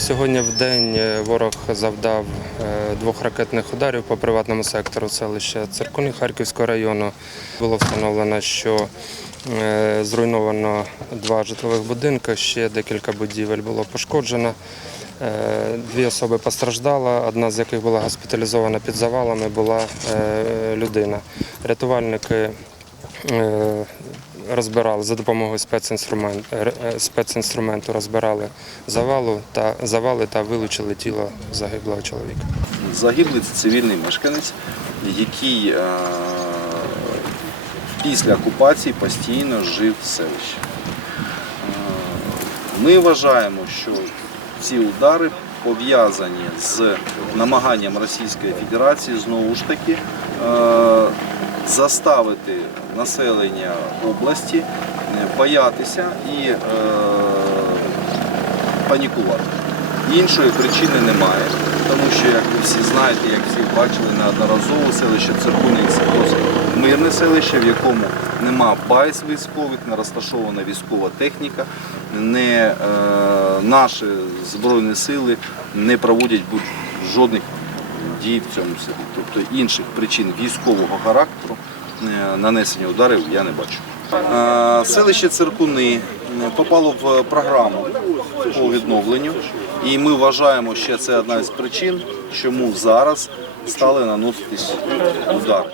Сьогодні в день е, ворог завдав е, двох ракетних ударів по приватному сектору селища Циркуни Харківського району. Було встановлено, що е, зруйновано два житлових будинки, ще декілька будівель було пошкоджено. Дві особи постраждали, одна з яких була госпіталізована під завалами, була людина. Рятувальники розбирали за допомогою спецінструмент, е, спецінструменту розбирали завалу та завали та вилучили тіло загиблого чоловіка. Загиблий це цивільний мешканець, який е, після окупації постійно жив в селищі. Е, Ми вважаємо, що ці удари пов'язані з намаганням Російської Федерації знову ж таки е, заставити населення області е, боятися і е, панікувати. Іншої причини немає, тому що, як ви всі знаєте, як всі бачили неодноразово, селище Циркуник це досить мирне селище, в якому нема баз військових, не розташована військова техніка, не, е, наші збройні сили не проводять жодних дій в цьому селі. Тобто інших причин військового характеру е, нанесення ударів я не бачу. Е, Селище Циркуни е, попало в програму по відновленню, і ми вважаємо, що це одна з причин, чому зараз стали наноситись удари.